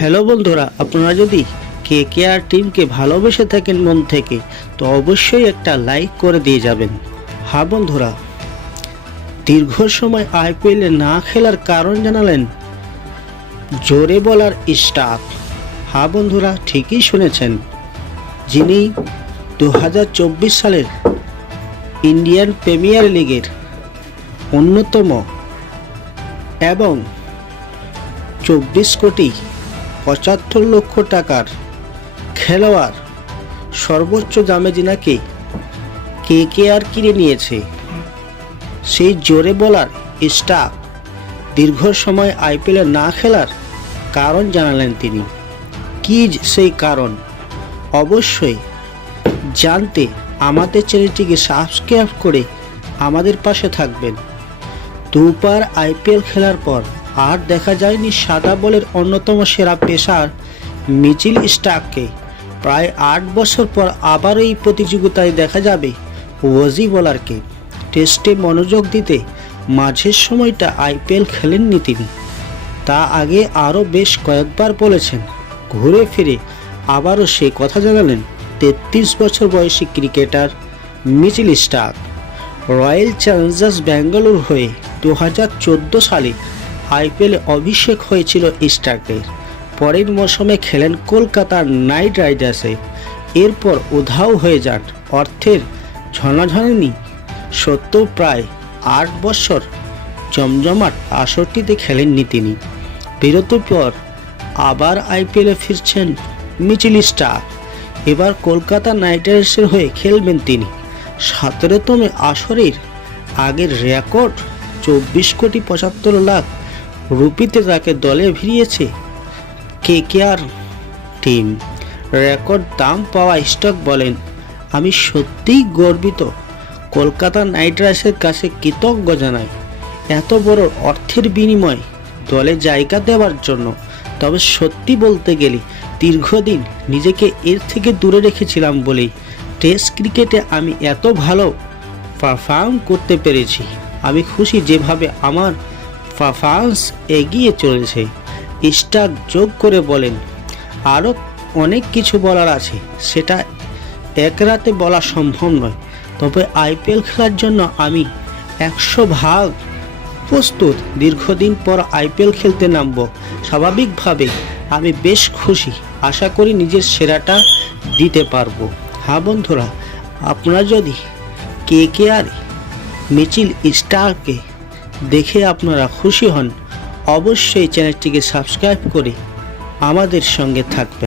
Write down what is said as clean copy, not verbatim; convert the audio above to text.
Hello বন্ধুরা, আপনারা যদি কেকেআর টিমকে ভালোবেসে থাকেন মন থেকে তো অবশ্যই একটা লাইক করে দিয়ে যাবেন। হ্যাঁ বন্ধুরা, দীর্ঘ সময় আইপিএলে না খেলার কারণ জানালেন জোরে বলার স্টাফ। হ্যাঁ বন্ধুরা, ঠিকই শুনেছেন, যিনি 2024 সালের ইন্ডিয়ান প্রিমিয়ার লিগের অন্যতম এবং 24,75,00,000 টাকার খেলোয়াড় সর্বোচ্চ দামে যিনাকে কেকেআর কিনে নিয়েছে, সেই জোরে বলার স্টাফ দীর্ঘ সময় আইপিএলে না খেলার কারণ জানালেন তিনি। কি সেই কারণ অবশ্যই জানতে আমাদের চ্যানেলটিকে সাবস্ক্রাইব করে আমাদের পাশে থাকবেন। দুবার আইপিএল খেলার পর আর দেখা যায়নি সাদা বলের অন্যতম সেরা পেসার মিচেল স্টার্ককে। প্রায় 8 বছর পর আবার এই প্রতিযোগিতায় দেখা যাবে ওজি বোলারকে। টেস্টে মনোযোগ দিতে মাঝের সময়টা আইপিএল খেলেননি তিনি। তা আগে আরও বেশ কয়েকবার বলেছেন। ঘুরে ফিরে আবারও সে কথা জানালেন 33 বছর বয়সী cricketer Mitchell Starc. Royal Challengers Bangalore হয়ে 2014 সালে আইপিএলে অভিষেক হয়েছিল স্টার্কের। পরের মৌসুমে খেলেন কলকাতা নাইট রাইডার্সে। এরপর উধাও হয়ে যান। অর্থের ঝনাঝনি সত্ত্বেও প্রায় 8 বছর জমজমাট আসরটিতে খেলেননি তিনি। বিরতির পর আবার আইপিএলে ফিরছেন মিচেল স্টার্ক। এবার কলকাতা নাইট রাইডার্সের হয়ে খেলবেন তিনি। 17তম আসরের আগের রেকর্ড 24,75,00,000 রুপিতে তাকে দলে ভিড়িয়েছে কেকেআর টিম। রেকর্ড দাম পাওয়া স্টার্ক বলেন, আমি সত্যিই গর্বিত, কলকাতা নাইট রাইডার্সের কাছে কৃতজ্ঞ জানাই এত বড় অর্থের বিনিময়ে দলে জায়গা দেওয়ার জন্য। তবে সত্যি বলতে গেলে দীর্ঘদিন নিজেকে এর থেকে দূরে রেখেছিলাম বলেই টেস্ট ক্রিকেটে আমি এত ভালো পারফর্ম করতে পেরেছি। আমি খুশি যেভাবে আমার পারফরম্যান্স এগিয়ে চলেছে। স্টার্ক যোগ করে বলেন, আরও অনেক কিছু বলার আছে, সেটা এক রাতে বলা সম্ভব নয়। তবে আইপিএল খেলার জন্য আমি 100% প্রস্তুত। দীর্ঘদিন পর আইপিএল খেলতে নামব। স্বাভাবিকভাবে আমি বেশ খুশি। আশা করি নিজের সেরাটা দিতে পারবো। হ্যাঁ বন্ধুরা, আপনারা যদি কেকেআর মিচেল স্টার্ককে দেখে আপনারা খুশি হন, অবশ্যই চ্যানেলটিকে সাবস্ক্রাইব করে আমাদের সঙ্গে থাকবেন।